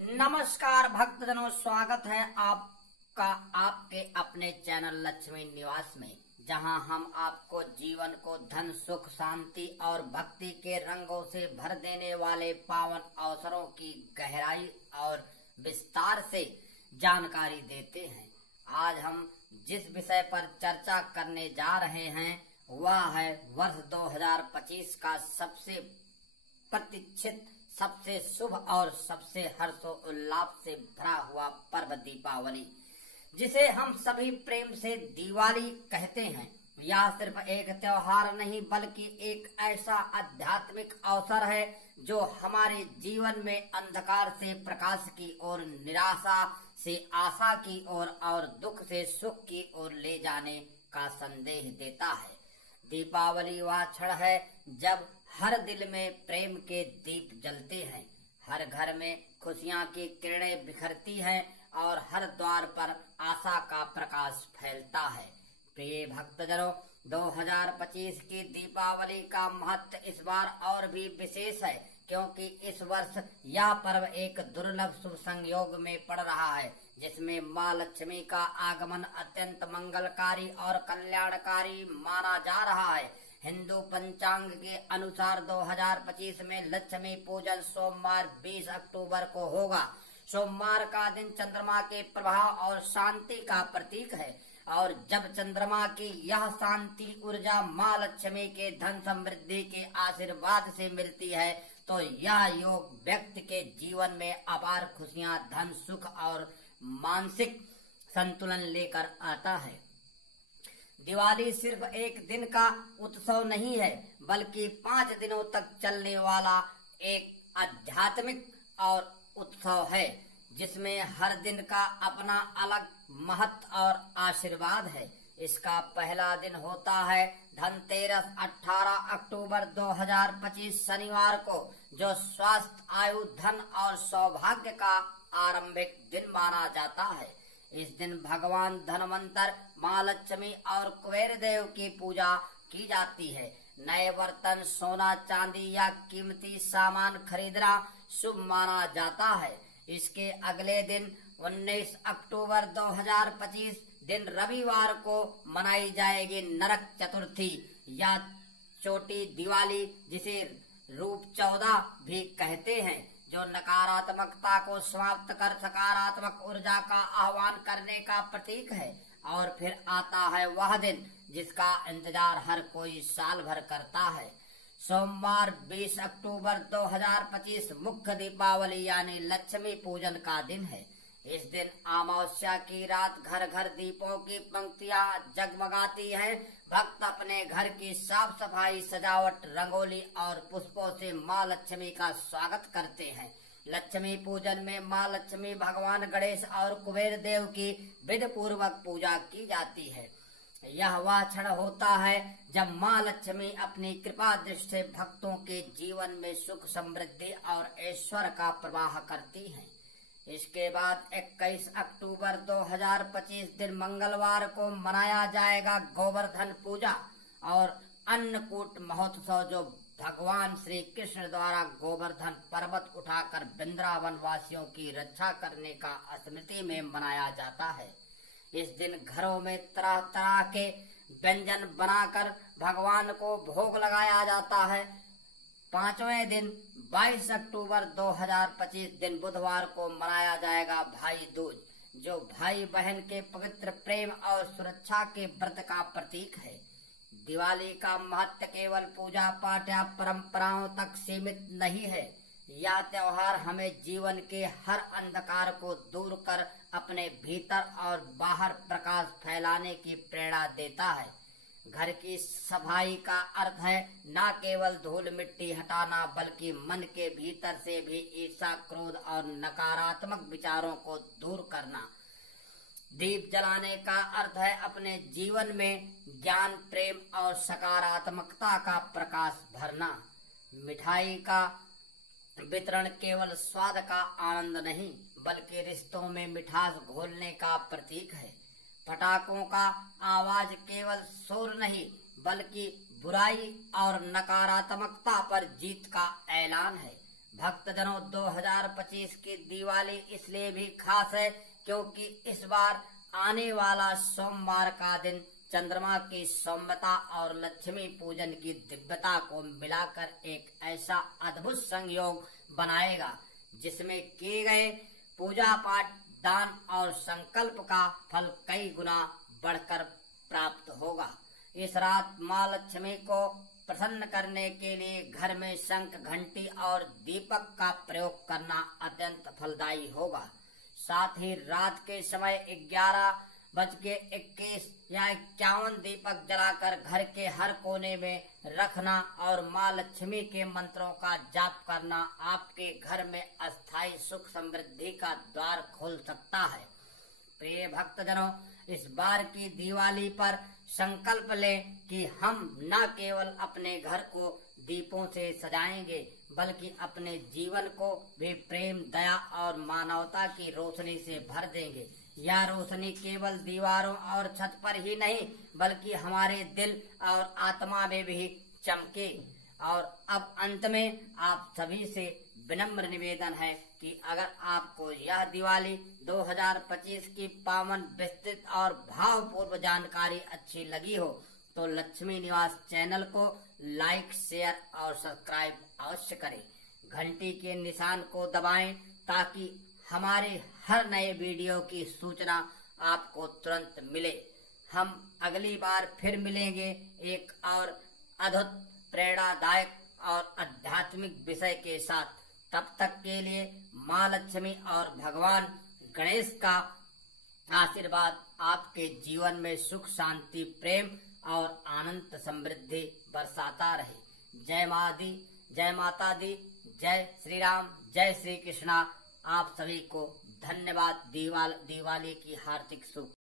नमस्कार भक्तजनों, स्वागत है आपका आपके अपने चैनल लक्ष्मी निवास में, जहां हम आपको जीवन को धन, सुख, शांति और भक्ति के रंगों से भर देने वाले पावन अवसरों की गहराई और विस्तार से जानकारी देते हैं। आज हम जिस विषय पर चर्चा करने जा रहे हैं वह है वर्ष 2025 का सबसे प्रतीक्षित, सबसे शुभ और सबसे हर्षोल्लास से भरा हुआ पर्व दीपावली, जिसे हम सभी प्रेम से दिवाली कहते हैं। यह सिर्फ एक त्योहार नहीं बल्कि एक ऐसा आध्यात्मिक अवसर है जो हमारे जीवन में अंधकार से प्रकाश की ओर, निराशा से आशा की ओर और दुख से सुख की ओर ले जाने का संदेश देता है। दीपावली वह क्षण है जब हर दिल में प्रेम के दीप जलते हैं, हर घर में खुशियां की किरणें बिखरती हैं और हर द्वार पर आशा का प्रकाश फैलता है। प्रिय भक्तजनों, 2025 की दीपावली का महत्व इस बार और भी विशेष है, क्योंकि इस वर्ष यह पर्व एक दुर्लभ शुभ संयोग में पड़ रहा है, जिसमें माँ लक्ष्मी का आगमन अत्यंत मंगलकारी और कल्याणकारी माना जा रहा है। हिंदू पंचांग के अनुसार 2025 में लक्ष्मी पूजन सोमवार 20 अक्टूबर को होगा। सोमवार का दिन चंद्रमा के प्रभाव और शांति का प्रतीक है, और जब चंद्रमा की यह शांति ऊर्जा माँ लक्ष्मी के धन समृद्धि के आशीर्वाद से मिलती है तो यह योग व्यक्ति के जीवन में अपार खुशियां, धन, सुख और मानसिक संतुलन लेकर आता है। दिवाली सिर्फ एक दिन का उत्सव नहीं है, बल्कि 5 दिनों तक चलने वाला एक आध्यात्मिक और उत्सव है, जिसमें हर दिन का अपना अलग महत्व और आशीर्वाद है। इसका पहला दिन होता है धनतेरस 18 अक्टूबर 2025 शनिवार को, जो स्वास्थ्य, आयु, धन और सौभाग्य का आरंभिक दिन माना जाता है। इस दिन भगवान धनवंतर, माँ लक्ष्मी और कुबेर देव की पूजा की जाती है। नए बर्तन, सोना, चांदी या कीमती सामान खरीदना शुभ माना जाता है। इसके अगले दिन 19 अक्टूबर 2025 दिन रविवार को मनाई जाएगी नरक चतुर्थी या छोटी दिवाली, जिसे रूप 14 भी कहते हैं, जो नकारात्मकता को समाप्त कर सकारात्मक ऊर्जा का आह्वान करने का प्रतीक है। और फिर आता है वह दिन जिसका इंतजार हर कोई साल भर करता है। सोमवार 20 अक्टूबर 2025 मुख्य दीपावली यानी लक्ष्मी पूजन का दिन है। इस दिन अमावस्या की रात घर घर दीपों की पंक्तियां जगमगाती हैं। भक्त अपने घर की साफ सफाई, सजावट, रंगोली और पुष्पों से माँ लक्ष्मी का स्वागत करते हैं। लक्ष्मी पूजन में माँ लक्ष्मी, भगवान गणेश और कुबेर देव की विधि पूर्वक पूजा की जाती है। यह वह क्षण होता है जब माँ लक्ष्मी अपनी कृपा दृष्टि से भक्तों के जीवन में सुख, समृद्धि और ऐश्वर्य का प्रवाह करती है। इसके बाद 21 अक्टूबर 2025 दिन मंगलवार को मनाया जाएगा गोवर्धन पूजा और अन्नकूट महोत्सव, जो भगवान श्री कृष्ण द्वारा गोवर्धन पर्वत उठाकर वृंदावन वासियों की रक्षा करने का स्मृति में मनाया जाता है। इस दिन घरों में तरह तरह के व्यंजन बनाकर भगवान को भोग लगाया जाता है। 5वें दिन 22 अक्टूबर 2025 दिन बुधवार को मनाया जाएगा भाई दूज, जो भाई बहन के पवित्र प्रेम और सुरक्षा के व्रत का प्रतीक है। दिवाली का महत्व केवल पूजा पाठ या परंपराओं तक सीमित नहीं है। यह त्योहार हमें जीवन के हर अंधकार को दूर कर अपने भीतर और बाहर प्रकाश फैलाने की प्रेरणा देता है। घर की सफाई का अर्थ है न केवल धूल मिट्टी हटाना, बल्कि मन के भीतर से भी ईर्ष्या, क्रोध और नकारात्मक विचारों को दूर करना। दीप जलाने का अर्थ है अपने जीवन में ज्ञान, प्रेम और सकारात्मकता का प्रकाश भरना। मिठाई का वितरण केवल स्वाद का आनंद नहीं, बल्कि रिश्तों में मिठास घोलने का प्रतीक है। पटाखों का आवाज केवल शोर नहीं, बल्कि बुराई और नकारात्मकता पर जीत का ऐलान है। भक्तजनों 2025 की दिवाली इसलिए भी खास है क्योंकि इस बार आने वाला सोमवार का दिन चंद्रमा की सौम्यता और लक्ष्मी पूजन की दिव्यता को मिलाकर एक ऐसा अद्भुत संयोग बनाएगा जिसमें किए गए पूजा पाठ, दान और संकल्प का फल कई गुना बढ़कर प्राप्त होगा। इस रात माँ लक्ष्मी को प्रसन्न करने के लिए घर में शंख, घंटी और दीपक का प्रयोग करना अत्यंत फलदायी होगा। साथ ही रात के समय 11:21 या 51 दीपक जलाकर घर के हर कोने में रखना और माँ लक्ष्मी के मंत्रों का जाप करना आपके घर में अस्थायी सुख समृद्धि का द्वार खोल सकता है। प्रिय भक्तजनों, इस बार की दिवाली पर संकल्प लें कि हम न केवल अपने घर को दीपों से सजाएंगे बल्कि अपने जीवन को भी प्रेम, दया और मानवता की रोशनी से भर देंगे। यह रोशनी केवल दीवारों और छत पर ही नहीं बल्कि हमारे दिल और आत्मा में भी चमके। और अब अंत में आप सभी से विनम्र निवेदन है कि अगर आपको यह दिवाली 2025 की पावन, विस्तृत और भावपूर्ण जानकारी अच्छी लगी हो तो लक्ष्मी निवास चैनल को लाइक, शेयर और सब्सक्राइब अवश्य करें। घंटी के निशान को दबाएं ताकि हमारे हर नए वीडियो की सूचना आपको तुरंत मिले। हम अगली बार फिर मिलेंगे एक और अद्भुत, प्रेरणादायक और आध्यात्मिक विषय के साथ। तब तक के लिए माँ लक्ष्मी और भगवान गणेश का आशीर्वाद आपके जीवन में सुख, शांति, प्रेम और आनंद समृद्धि बरसाता रहे। जय माँ दी, जय माता दी, जय श्री राम, जय श्री कृष्णा। आप सभी को धन्यवाद। दिवाली की हार्दिक शुभ